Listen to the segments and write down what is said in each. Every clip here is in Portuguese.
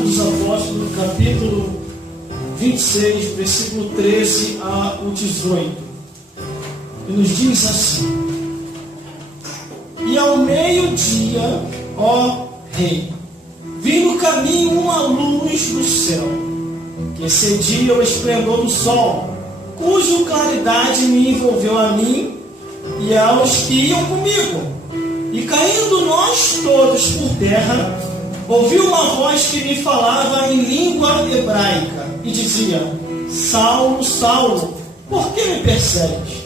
Atos dos Apóstolos, capítulo 26, versículo 13 ao 18. E nos diz assim: E ao meio-dia, ó rei, vi no caminho uma luz do céu, que excedia o esplendor do sol, cuja claridade me envolveu a mim e aos que iam comigo. E caindo nós todos por terra, ouvi uma voz que me falava em língua hebraica e dizia: Saulo, Saulo, por que me persegues?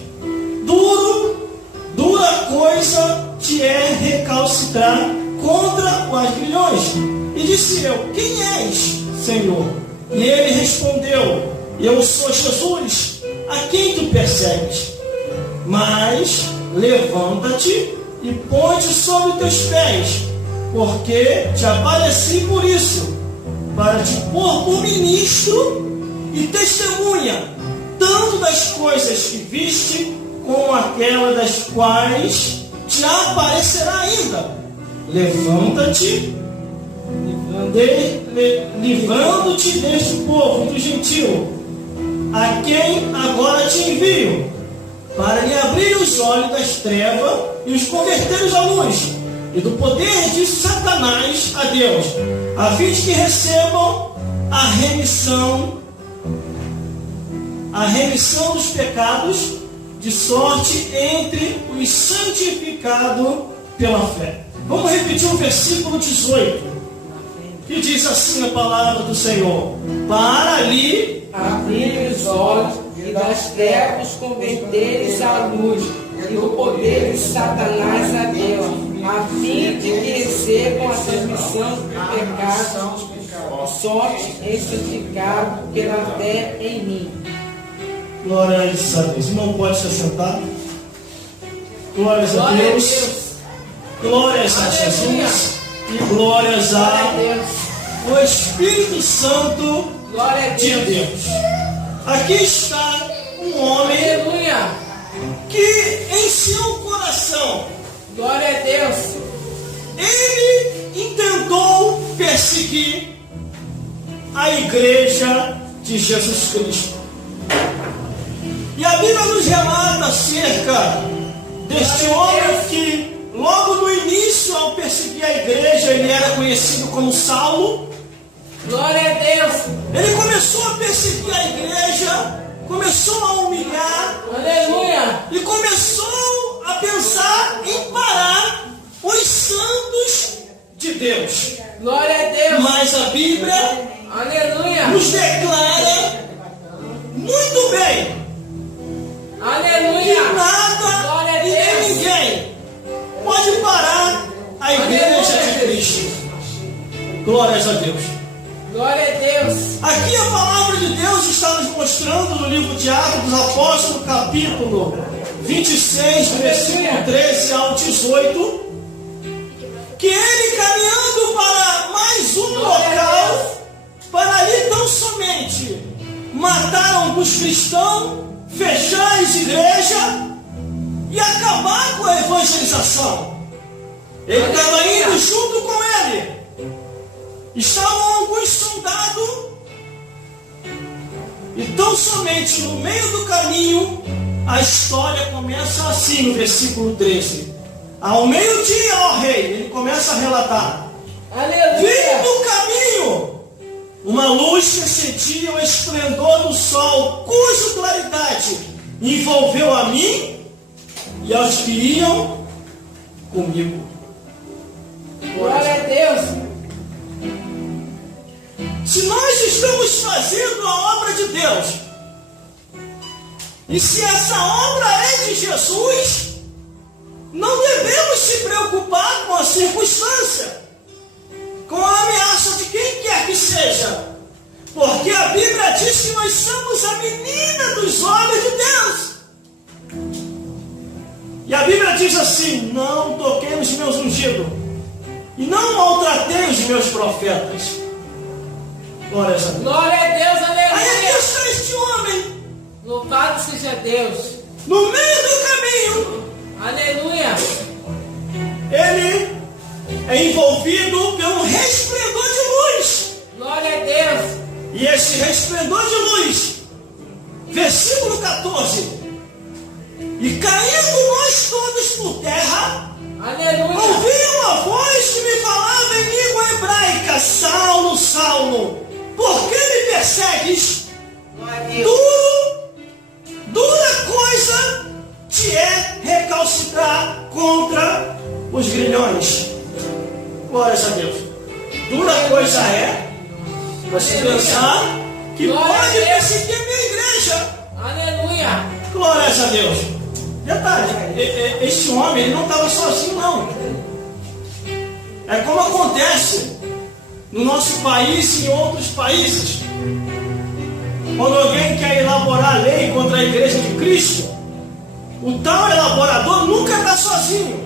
Dura coisa te é recalcitrar contra os aguilhões. E disse eu: Quem és, Senhor? E ele respondeu: Eu sou Jesus, a quem tu persegues. Mas levanta-te e põe-te sobre teus pés, porque te apareci por isso, para te pôr por ministro e testemunha, tanto das coisas que viste, como aquela das quais te aparecerá ainda. Levanta-te, livrando-te deste povo do gentio, a quem agora te envio, para lhe abrir os olhos das trevas e os converteres à luz, e do poder de Satanás a Deus, a fim de que recebam a remissão dos pecados, de sorte entre os santificados pela fé. Vamos repetir o versículo 18, que diz assim a palavra do Senhor: Para lhe abrir os olhos e das trevas converteres à luz, e do poder de Satanás a Deus, a fim de que recebam a remissão dos pecados, sorte e santificado pela fé em mim. Glória a Deus. Irmão, pode se assentar. Glórias a Deus. Glórias a Jesus. E glórias ao Espírito Santo de Deus. Aqui está um homem que em seu coração, glória a Deus, ele intentou perseguir a igreja de Jesus Cristo. E a Bíblia nos relata acerca deste homem que logo no início, ao perseguir a igreja, ele era conhecido como Saulo. Glória a Deus. Ele começou a perseguir a igreja, começou a humilhar, aleluia, e começou a pensar em parar os santos de Deus. Glória a Deus. Mas a Bíblia, aleluia, nos declara muito bem, aleluia, que nada e nem ninguém pode parar a igreja de Cristo. Glórias a Deus. Glória a Deus. Aqui a palavra de Deus está nos mostrando no livro de Atos dos Apóstolos, capítulo 26, versículo 13 ao 18, que ele caminhando para mais um local, para ali tão somente matar alguns cristãos, fechar as igrejas e acabar com a evangelização. Ele estava indo junto com ele. Estavam alguns soldados, e tão somente no meio do caminho, a história começa assim no versículo 13. Ao meio-dia, ó rei, ele começa a relatar: vi no caminho uma luz que excedia o esplendor do sol, cuja claridade envolveu a mim e aos que iam comigo. Glória a Deus. Se nós estamos fazendo a obra de Deus, e se essa obra é de Jesus, não devemos se preocupar com a circunstância, com a ameaça de quem quer que seja, porque a Bíblia diz que nós somos a menina dos olhos de Deus. E a Bíblia diz assim: não toquei nos meus ungidos, e não maltratei os meus profetas. Glória a Deus. Glória a Deus, aleluia. Aí aqui está este homem, louvado seja Deus, no meio do caminho. Aleluia. Ele é envolvido pelo resplendor de luz. Glória E esse resplendor de luz, versículo 14, e caindo nós todos por terra, Aleluia. ouvi uma voz que me falava em língua hebraica: Saulo, Saulo, por que me persegues? Dura coisa te é recalcitrar contra os grilhões. Glórias a Deus. Dura coisa é você pensar que pode perseguir a minha igreja. Aleluia. Glórias a Deus. Detalhe, este homem ele não estava sozinho, não. É como acontece no nosso país e em outros países. Quando alguém quer elaborar a lei contra a igreja de Cristo, o tal elaborador nunca está sozinho.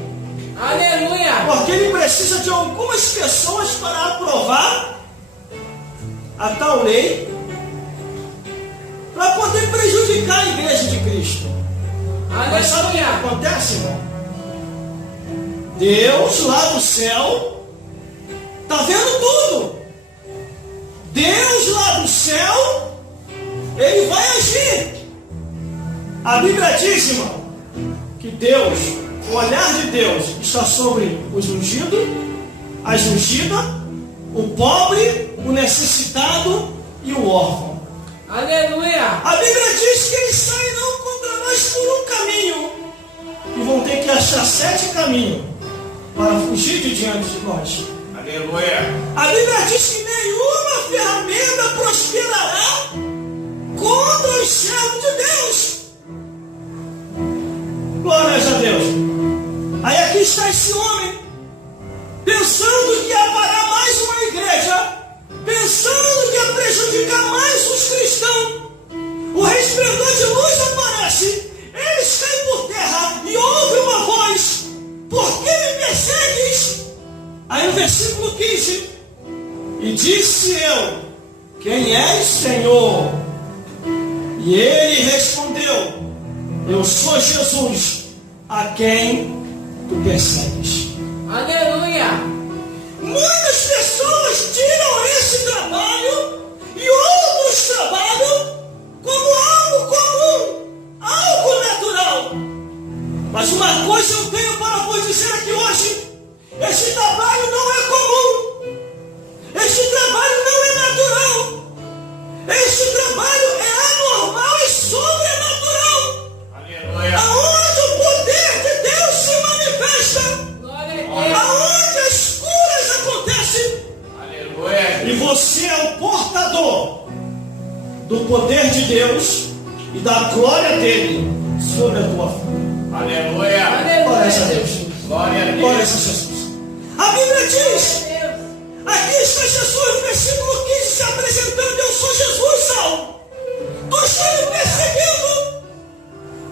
Aleluia. Porque ele precisa de algumas pessoas para aprovar a tal lei, para poder prejudicar a igreja de Cristo. Mas sabe o que acontece, irmão? Deus lá do céu está vendo tudo. Deus lá do céu, Ele vai agir. A Bíblia diz, irmão, que Deus, o olhar de Deus está sobre os ungidos, as ungidas, o pobre, o necessitado e o órfão. Aleluia. A Bíblia diz que eles sairão contra nós por um caminho e vão ter que achar 7 caminhos para fugir de diante de nós. Aleluia. A Bíblia diz que nenhuma ferramenta prosperará contra os servos de Deus. Glórias a Deus. Aí aqui está esse homem, pensando que ia parar mais uma igreja, pensando que ia prejudicar mais os cristãos. O resplendor de luz aparece, eles caem por terra e ouve uma voz: por que me persegues? Aí no versículo 15, e disse eu: quem és, Senhor? E ele respondeu: eu sou Jesus, a quem tu persegues. Aleluia. Muitas pessoas tiram esse trabalho e outros trabalham como algo comum, algo natural. Mas uma coisa eu tenho para vos dizer aqui hoje: este trabalho não é comum, este trabalho não é natural, este trabalho é anormal e sobrenatural. Aleluia. Aonde o poder de Deus se manifesta, Glória a Deus. aonde as curas acontecem, Aleluia. e você é o portador do poder de Deus e da glória dele sobre a tua vida. Aleluia. Glórias a Deus. Glória a Glórias Deus. a Jesus. A Bíblia diz, aqui está Jesus, no versículo 15, se apresentando: eu sou Jesus, Saulo, tu está me perseguindo.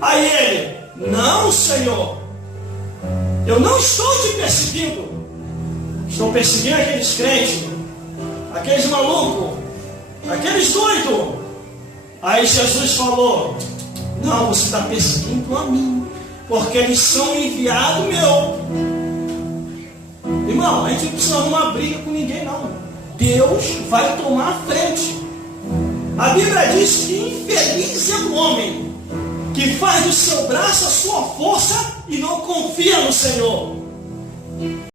Aí ele: não, Senhor, eu não estou te perseguindo, estou perseguindo aqueles crentes, aqueles malucos, aqueles doidos. Aí Jesus falou: não, você está perseguindo a mim, porque eles são enviados meu. Irmão, a gente não precisa arrumar briga com ninguém, não. Deus vai tomar a frente. A Bíblia diz que infeliz é o homem que faz do seu braço a sua força e não confia no Senhor.